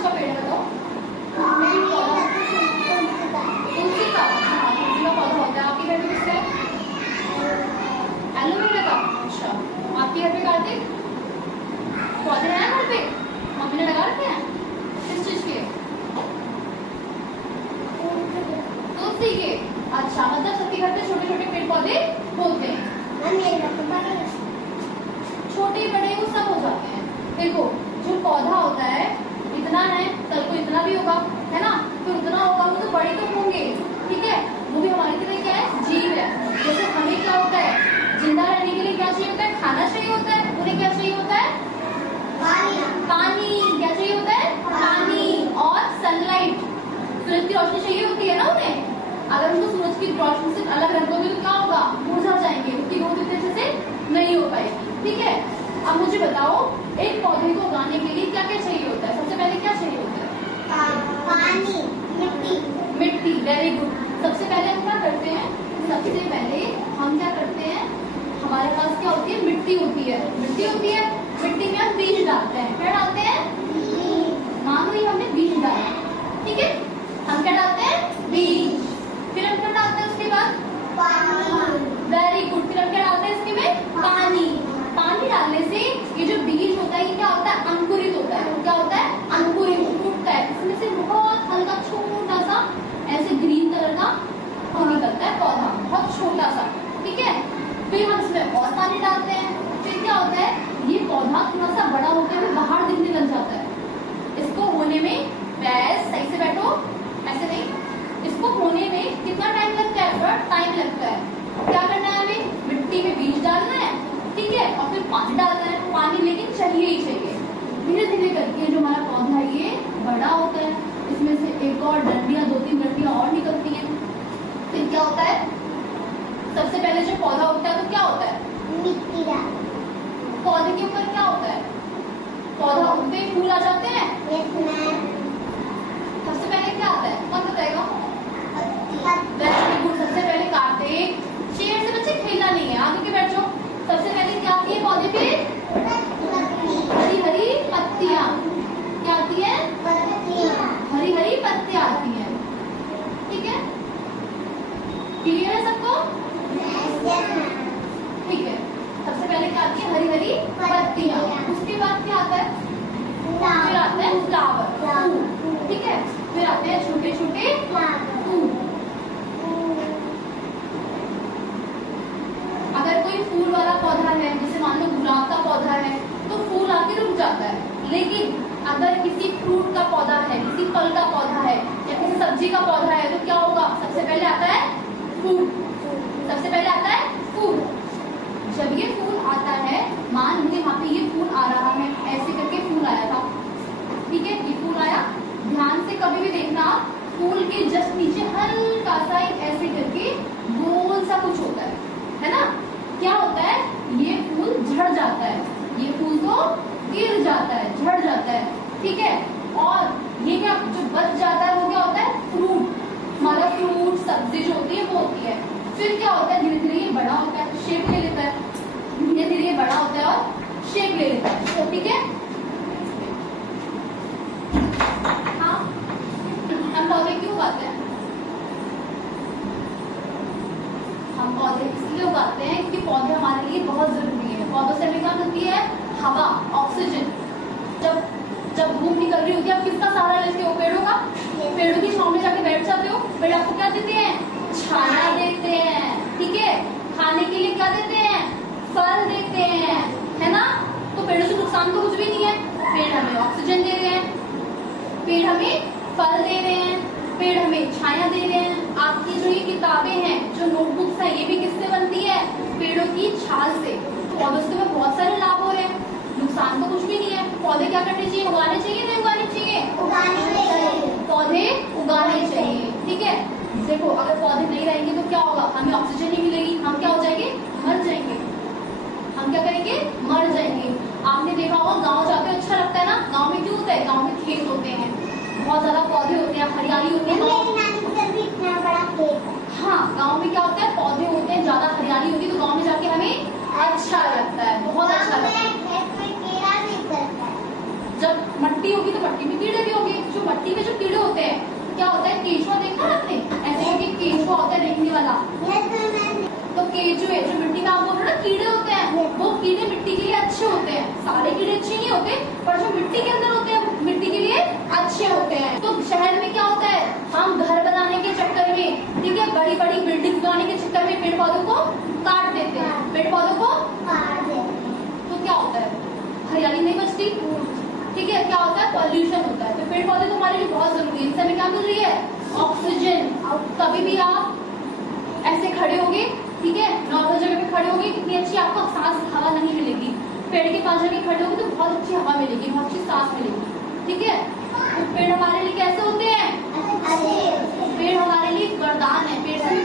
किसका पेड़ है बताओ? तुलसी का। हाँ, तुलसी का पौधा होता है। आपके घर में किसका है? एलोवेरा का। अच्छा, आपके घर पे कार्तिक पौधे हैं घर पे? मम्मी ने लगा रखे हैं? किस चीज के? तुलसी के। अच्छा, मतलब सबके घर पे छोटे छोटे पेड़ पौधे होते हैं। छोटे बड़े वो सब हो जाते हैं। देखो, जो पौधा होता है इतना है, कल को इतना भी होगा, है ना? फिर उतना होगा, वो तो बड़े तो होंगे, ठीक है? वो भी हमारी तरह क्या है? जीव है। जैसे हमें क्या होता है, जिंदा रहने के लिए क्या चाहिए होता है? खाना चाहिए होता है। उन्हें क्या चाहिए होता है? पानी। क्या चाहिए होता है? पानी और सनलाइट, सूरज की रोशनी चाहिए होती है ना उन्हें। अगर उनको सूरज की रोशनी से अलग रख दोगे तो क्या होगा? मुरझा जाएंगे, उनकी ग्रोथ इतने अच्छे से नहीं हो पाएगी, ठीक है? अब मुझे बताओ, एक पौधे को उगाने के लिए क्या क्या चाहिए होता है? सबसे पहले क्या चाहिए होता है? पानी, मिट्टी। मिट्टी, वेरी गुड। सबसे पहले हम क्या करते हैं? सबसे पहले हम क्या करते हैं? हमारे पास क्या होती है? मिट्टी होती है। मिट्टी होती है, मिट्टी में हम बीज डालते हैं। क्या डालते हैं? मान लो ये हमने बीज डाला, ठीक है? हम क्या डालते हैं? बीज। फिर हम क्या डालते हैं उसके बाद? Very good. फिर हम क्या डालते हैं इसके में? पानी। पानी डालने से ये जो बीज होता है ये क्या होता है? अंकुरित होता है। क्या होता है? अंकुरित, फूटता है। इसमें से बहुत हल्का छोटा सा ऐसे ग्रीन कलर का वो निकलता है पौधा, बहुत छोटा सा, ठीक है? फिर हम इसमें और पानी डालते हैं। फिर क्या होता है? ये पौधा थोड़ा सा बड़ा होते हुए बाहर दिखने लग जाता है। इसको होने में, बस सही से बैठो, ऐसे नहीं, इसको होने में कितना टाइम लगता है? थोड़ा टाइम लगता है। क्या करना है हमें? मिट्टी में बीज डालना है, ठीक है? और फिर पानी डालना है। पानी लेकिन चाहिए ही चाहिए। धीरे धीरे करके जो हमारा पौधा है ये बड़ा होता है। इसमें से एक और डंडियां, 2-3 डंडियां और निकलती हैं। फिर क्या होता है? सबसे पहले जो पौधा होता है तो क्या होता है? मिट्टी डाल। पौधे के ऊपर क्या होता है? पौधा उगते ही फूल आ जाते हैं। सबसे पहले क्या आता है? कौन बताएगा? सबसे पहले कार्तिक, शेर से बच्चे खेलना नहीं है, आगे के बैठ जाओ। सबसे पहले क्या आती है पौधे पे? हरी हरी पत्तियां। क्या आती है? हरी हरी पत्तियां आती हैं, ठीक है? क्लियर है सबको? ठीक है। सबसे पहले क्या आती है? हरी हरी पत्तियां। उसके बाद क्या आता है? फिर आता है फ्लावर, ठीक है? फिर आते हैं छोटे छोटे फूल। अगर कोई फूल वाला पौधा है, जैसे मान लो गुलाब का पौधा है, तो फूल आके रुक जाता है। लेकिन अगर किसी फ्रूट का पौधा है, किसी फल का पौधा है या किसी सब्जी का पौधा है, तो क्या होगा? सबसे पहले आता है फूल। सबसे पहले आता है फूल। जब ये फूल आता है, मान लीजिए वहां पे ये फूल आ रहा है, ऐसे करके फूल आया था, ठीक है? ये फूल आया, ध्यान से कभी भी देखना, फूल के जस्ट नीचे हल्का सा ऐसे करके गोल सा कुछ होता है ना? क्या होता है? ये फूल झड़ जाता है, ये फूल तो गिर जाता है, झड़ जाता है, ठीक है? और ये क्या जो बच जाता है वो क्या होता है? फ्रूट। हमारा फ्रूट, सब्जी जो होती है वो होती है। फिर क्या होता है? धीरे धीरे ये बड़ा होता है, शेप ले लेता है। धीरे धीरे ये बड़ा होता है और शेप ले लेता है, ठीक है? हाँ, हम पौधे क्यों उगाते हैं? हम पौधे इसलिए उगाते हैं क्योंकि पौधे हमारे लिए बहुत जरूरी है। पौधों से हमें क्या मिलती है? हवा, ऑक्सीजन। जब धूप निकल रही होती है, आप किसका सहारा लेते हो? पेड़ों का। पेड़ों की छांव में जाके बैठ जाते हो। पेड़ आपको क्या देते हैं? छाया देते हैं, ठीक है? खाने के लिए क्या देते हैं? फल देते हैं, है ना? तो पेड़ों से नुकसान तो कुछ भी नहीं है। पेड़ हमें ऑक्सीजन दे रहे हैं, पेड़ हमें फल दे रहे हैं, पेड़ हमें छाया दे रहे हैं। आपकी जो ये किताबें हैं, जो नोटबुक्स है, ये भी किससे बनती है? पेड़ों की छाल से। पौधों से हमें बहुत सारे लाभ हो रहे हैं, नुकसान तो कुछ भी नहीं है। पौधे क्या करने चाहिए? उगाने चाहिए, नहीं उगाने चाहिए? उगाने चाहिए। पौधे उगाने चाहिए, ठीक है? देखो, अगर पौधे नहीं रहेंगे तो क्या होगा? हमें ऑक्सीजन नहीं मिलेगी, हम क्या हो जाएंगे? मर जाएंगे। हम क्या करेंगे? मर जाएंगे। आपने देखा होगा, गाँव जाते अच्छा लगता है ना? गाँव में क्यों होता है? गाँव में खेत होते हैं, बहुत ज्यादा पौधे होते हैं, हरियाली होती है। मेरी नानी का भी इतना बड़ा खेत है। हाँ, गाँव में क्या होता है? पौधे होते हैं, ज्यादा हरियाली होती है, तो गाँव में जाके हमें अच्छा लगता है, बहुत अच्छा लगता है। खेत में कीड़ा भी करता है। जब मट्टी होगी तो मट्टी में कीड़े भी होंगे, मट्टी में जो कीड़े होते हैं, क्या होता है, केंचुआ देखा है आपने, ऐसे करके केंचुआ होता है रेंगने वाला। तो केंचुए जो मिट्टी में आप बोल रहे हो ना कीड़े होते हैं, वो कीड़े मिट्टी के लिए अच्छे होते हैं। सारे कीड़े अच्छे नहीं होते, पर जो मिट्टी के अंदर होते हैं मिट्टी के लिए अच्छे होते हैं। तो शहर में क्या होता है, हम घर बनाने के चक्कर में, ठीक है, बड़ी बड़ी बिल्डिंग बनाने के चक्कर में पेड़ पौधों को काट देते हैं, पेड़ पौधों को तो क्या होता है, हरियाली नहीं बचती, ठीक है, क्या होता है, पॉल्यूशन होता है। तो पेड़ पौधे तो हमारे लिए बहुत जरूरी है, इनसे हमें क्या मिल रही है, ऑक्सीजन। कभी भी आप ऐसे खड़े होगे, ठीक है, नॉर्मल जगह पे खड़े होगे, कितनी अच्छी आपको सांस हवा नहीं मिलेगी। पेड़ के पास जाके खड़े होगे तो बहुत अच्छी हवा मिलेगी, बहुत अच्छी सांस मिलेगी, ठीक है। तो पेड़ हमारे लिए कैसे होते हैं, पेड़ हमारे लिए वरदान है, पेड़ से